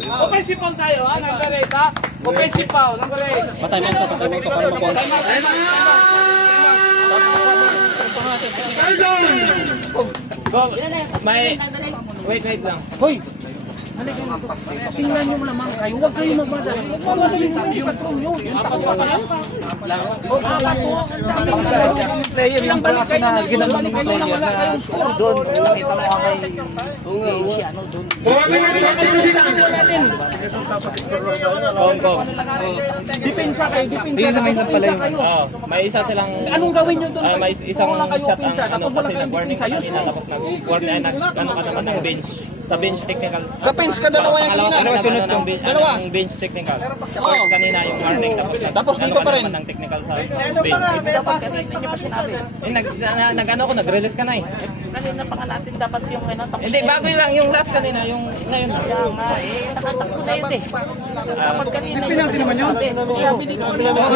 Offensive foul tayo ha, number 8 ha? Offensive foul, number 8. Patay mo ito para makuha. Go. May... Wait lang. Hoy! Tingnan nyo naman kayo. Huwag kayo magmadali. Huwag kayo magmadali. Player lang braso na ginamang ng player na doon. Nakita mo kay ano doon. Go. Depensa kayo. Hindi naman lang pala yun. Oh, may isa silang... Anong gawin nyo doon? may isang Wala kayo shot ang pinsa, ano tapos wala kasi kayong nag-warning pinsa. kanina tapos nag-warning ano ka naman ng bench. Sa bench technical. Kapins ka dalawa yan kanina. Dalawa sunod ko. Dalawa. Ng bench technical. Oo. Kanina yung warning Tapos dito pa rin. ng technical sa bench. Dapat kanina niyo pa sinabi. Nag-ano ko, nag-release ka na eh. Kanina pa nga natin dapat yung ano, tapos Hindi, bago lang yung last kanina, yung ngayon. kaya nga nakatakbo na yun eh. Dapat kanina Penalty naman yun. Sabi ni Kuli, Oo,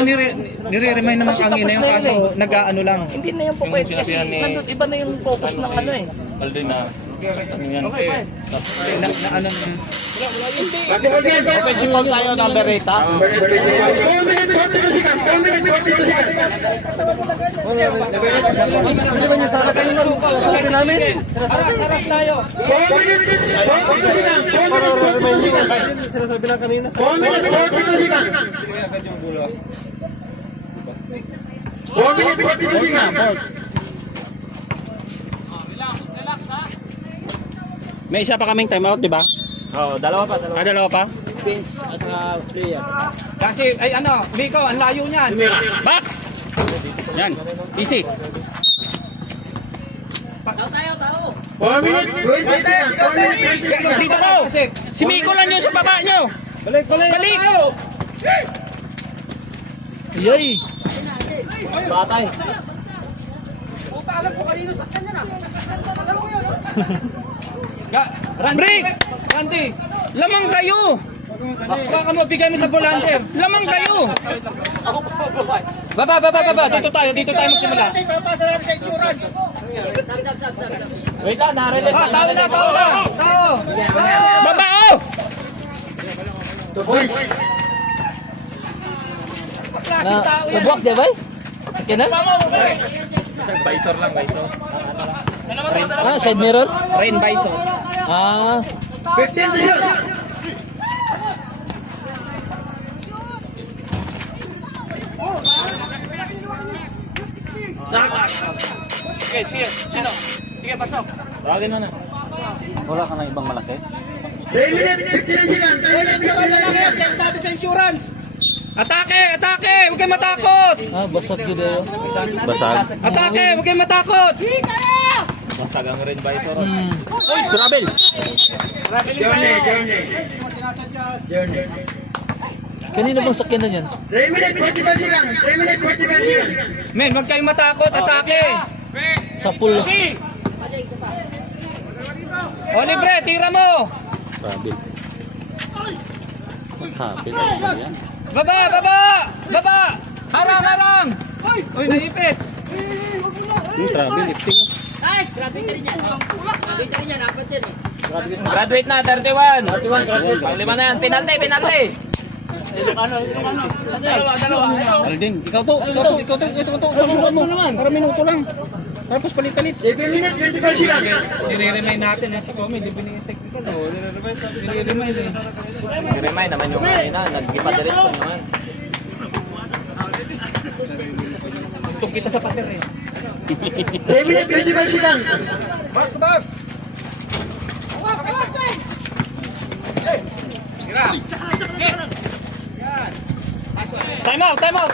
nire-remind naman kanina yung kaso nag-ano lang. hindi na yung pwede kasi nandun, iba na yung focus ng ano eh. Na ano na. Offensive foul tayo, number 8 ha. Hindi ba niya sana kanina? Sabi namin. Saras tayo. Sinasabi lang kanina. Kuya agad yung bola. May isa pa kaming time out, di ba? Oo, dalawa pa. Dalawa pa? Kasi ay ano, Miko, ang layo niyan. Box! Yan, easy. Dito ko. Si Miko lang yun sa baba nyo. Balik! Balik! Yay! Batay. Break! Randy, Lamang kayo! baka mo bigay mo sa volunteer. Lamang kayo! Baba. Dito tayo magsimula. Wait lang, na-release Ah, tao na. Tao. Baba oh! Subuak di ba? Sige na. Visor lang, visor. Ah, side mirror? Rain Bison. Ah. 15 to shoot. Sige, sino? Sige, pasok. Tawagin mo na. Wala ka na ibang malaki? 3 minutes, 15 seconds. 3 minutes, 15 Send natin sa insurance. Atake! Atake! Huwag kayong matakot! Basag. Atake! Huwag kayong matakot! Basag ang red visor. Uy! Travel! Journey. Kanino bang sakyan na yan? 3 minutes, 45 seconds. 3 minutes, 45 seconds. Men, huwag kayong matakot! Atake! Sa pool. O libre! Tira mo! Travel. Happy na yan. Baba! Baba! Baba! Harang! Harang! Uy! Naipit! Yung travel, lifting. Graduate na, 31. Panglima na yan. Penalty, penalty. Aldin, ikaw to. Tulungan mo naman. Para minuto lang. Tapos palit-palit. 7 minutes, 25 seconds. Nire-remind natin sa comment. Hindi pinag-technical. Nire-remind eh. Remind naman yung kanina. Nag-ipa-diretso naman. Tugtog kita sa pater eh. 3 minutes, 25 seconds. Box! Box! Time out! Time out!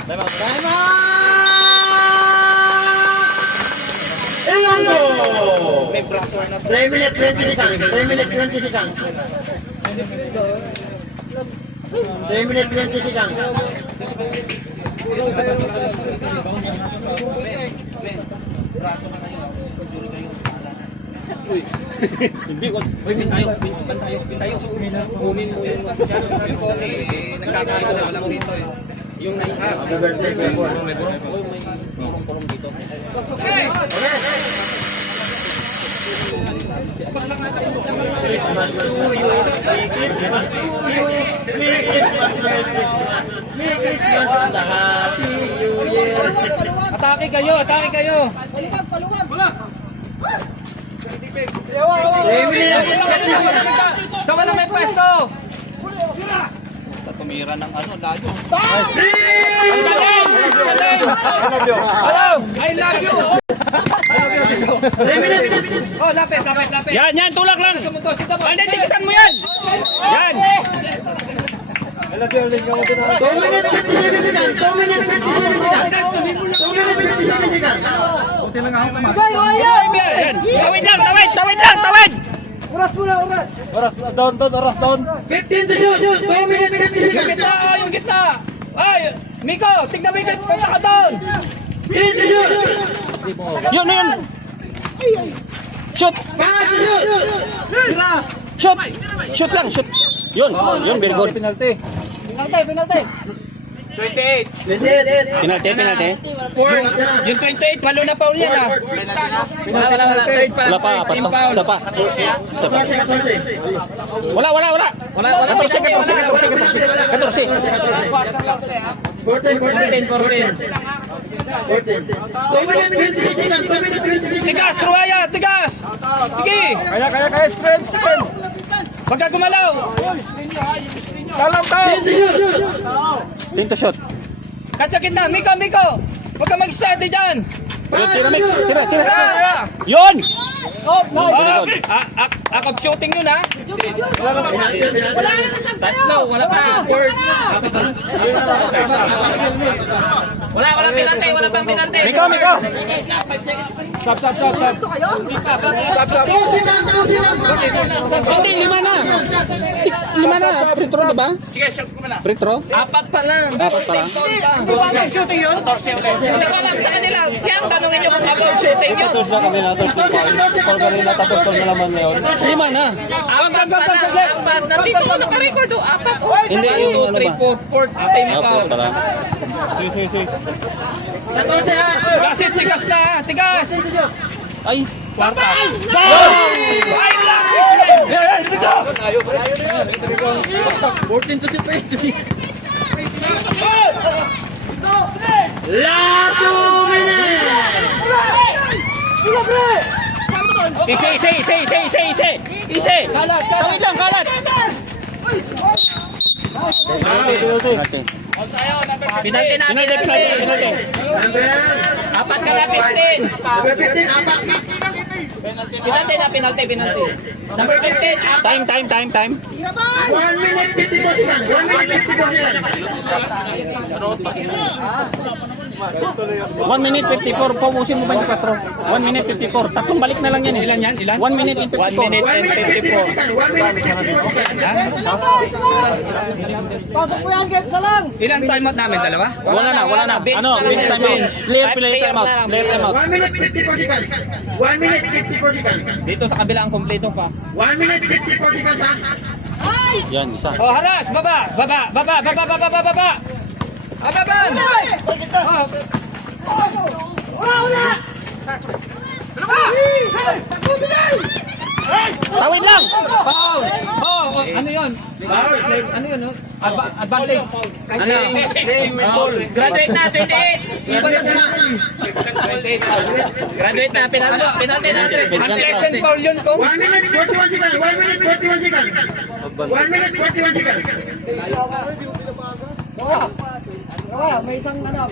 Ayun! May bracer na to. 3 minutes, 20 seconds. 3 minutes, 20 seconds. 3 minutes, 20 seconds. Hindi, wag. Win tayo. Win tayo. Kunin mo yung Nagkakaroon na lang dito eh. yung may kurong dito. Atake kayo! Atake kayo! 3 minutes, Sa walang may pwesto! Tumira ng ano, layo. Ang galing! Ang galing! Hello! I love you! 3 minutes. Oh, lapit, lapit, lapit! Yan, tulak lang. Sumunod, kita mo! Hindi, tikitan mo yan. Yan. 2 minutes, 57 seconds. 2 minutes, 57 seconds. 2 minutes, 57 seconds. Yan. Tawid lang. 15 to shoot. 2 minutes, 50 Yung seconds. gitna! Yung gitna! Ay! Miko! Tignan mo yung gitna! Punta ka doon! 10 to shoot. Yun. Shoot. 5 to shoot. Shoot lang. Yun, very good. 28! Penalty. Yung 28, malo na pa yan ah! Wala. Third pa. Wala pa, apat to. Isa pa. 14. Wala. 2 minutes, 26 seconds. 2 minutes, 26 seconds. Tigas! Ruaya! Tigas! Sige! Kaya, screen. Huwag ka gumalaw! 10 to shoot. Tinto shot. Kat sa gitna! Miko! Huwag ka mag-steady dyan! Tira. Yun! Akap shooting yun ha! Tatlo, wala pa. Fourth. Wala penalty, wala pang penalty. Miko. Stop! 2 seconds. Hindi, lima na. Free throw, diba? Sige, shoot ko na! Free throw? Apat pa lang. Shooting yun? 14 ulit! Hindi ko alam sa kanila. Siyang tanongin nyo kung about shooting yun. Lima na. Apat pa lang. Apat. Nandito ko naka-record oh. Apat oh. Hindi, 1, 2, ano 3, ba? 4, 4. Atay mo ka. Gasit, tigas na ha! Tigas! Ay, Kwarta! Ay, Last 2 minutes. Easy. Tawid lang, kalat. Penalty na. Penalty. Number Apat ka na, 15. number 15, apat. Penalty na, penalty. Number 15. Time. 1 minute 54 seconds. 1 minute 54 seconds. 1 minute 54. Paubusin mo 24. 1 minute 54. Tatlong balik na lang yan eh. Ilan yan? Ilan? 1 minute and 54. 1 minute 54 seconds. 1 minute 54 seconds. Ilan time out namin? Dalawa? Wala na. Ano? Bench time out. Clear time out. Clear time out. 1 minute 54 seconds. 1 minute 54 seconds. Dito sa kabila ang kompleto pa. 1 minute 54 seconds. Yan, isa. Oh, haras! Baba! Ababan! Tawid lang! Foul! Oh, Ano yun? Ano yun? advantage. Ano? Graduate na, 28. Graduate na, penalty na. Anti-SN foul yun, Kong. 1 minute 41 seconds. 1 minute 41 seconds. 1 minute 41 seconds.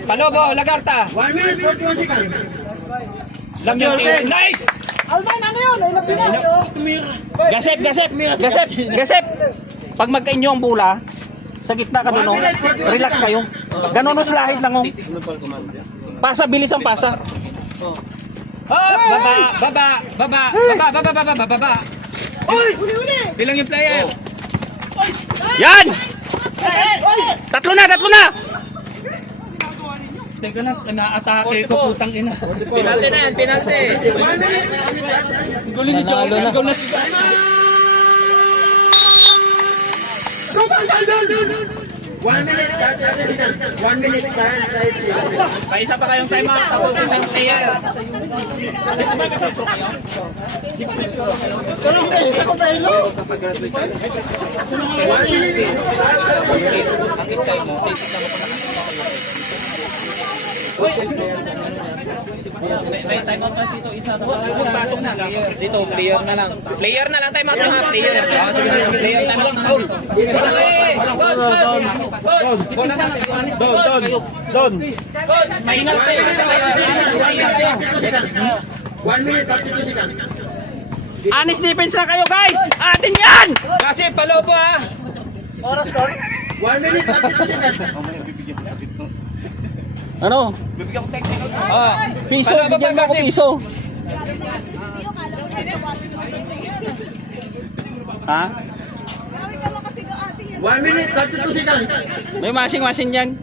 Palobo, Lagarta. 1 minute 41 seconds. Lang yung team. Nice! Gasep! Pag magkainyo ang bola, sa gitna ka doon, relax kayo. Ganun slahid lang, oh. Pasa, bilis ang pasa. Baba. Bilang yung player. Yan! Tatlo na! Teka lang, na-atake ko, putang ina. Penalty na yan, penalty. 1 minute. Gulin ni Joel. Sigaw na. Go back, down. 1 minute 30 seconds. 1 minute 30 seconds. Paisa pa kayong time out, tapos isang player. 1 minute 30 seconds. May time out pa dito, isa. Pasok na. Dito, player na lang. Player na lang, time out na ha, player. Player, time out na. Down. Mahina tayo. 1 minute 32 seconds. Honest defense lang kayo, guys! Atin yan! Kasi palobo ha. 1 minute 32 seconds. Ano? Oh. Piso, Palobo bigyan mo pa ako kasi. piso. Ha? 1 minute 32 seconds. May machine yan.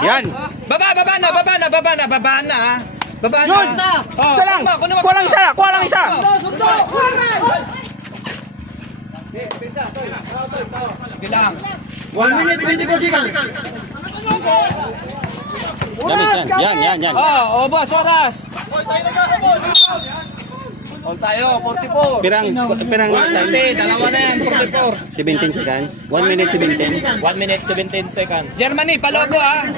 Yan! Baba na. Baba na. Yun! Oh, Isa lang! Kuha lang isa! Bilang. 1 minute 24 seconds. Gamit yan. Yan. Oh, boss, oras. All tayo, 44. Pirang time. Dalawa na yan, 44. 17 seconds. 1 minute 17. 1 minute, 17 seconds. Germany, palobo ha.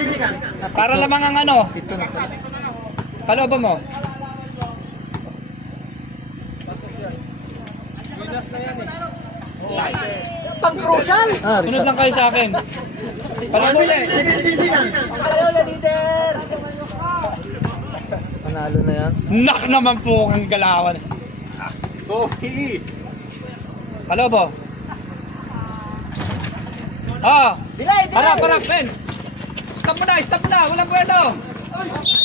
Para lamang ang ano. Palobo mo. Pang-crucial! Sunod lang kayo sa akin. Palobo ulit. 17 seconds. Panalo na yan. Nak naman po ang galawan. Palobo. Oh. Harap, men. Stop mo na. Walang buwelo.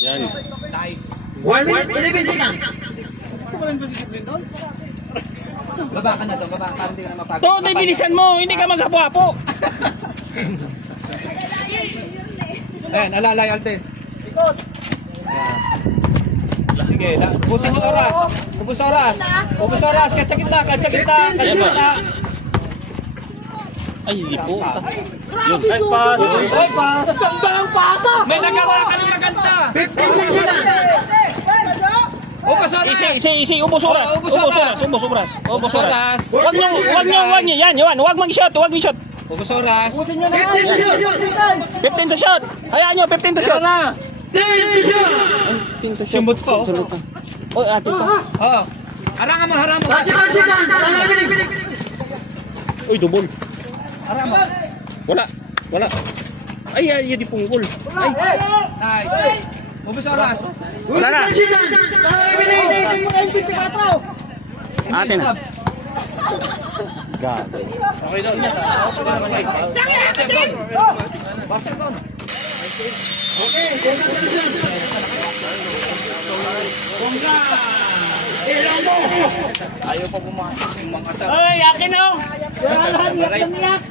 Yan. 1 minute 11 seconds. Baba ka na to, baba. Para hindi ka na mapagod. To, bilisan mo! Hindi ka maghapo-hapo! Ayan, alalay, Alten. Sige, ubusin yung oras. Ubus oras. Katsa kita. Ay, hindi po. Yun. Nice pass. Oy, pass. Samba ang pasa! May nagawa ka ng maganda. 56 seconds. Ubus oras. Isi, ubos oras. Ubos oras. Wag niyo. Yan. Wag mag-shot. Ubus oras. 15 seconds. 15 to shot. Hayaan nyo, 15 to shot. 10 seconds. 15 to shot. Simbot pa, oh. Sunod pa. Oy, atin pa. Oh. Harangan mo. 45 seconds. Uy, double. Harangan mo. Wala. Ay, di punggol. Ay, Nice. Ubus oras. wala na. 10 seconds. Atin na. Gabi. Okay daw. Basta doon. Okay, congratulations. Ilan mo? Ayaw pa pumasok yung mga kasama. Ay, akin na! Wala lahat, iyak.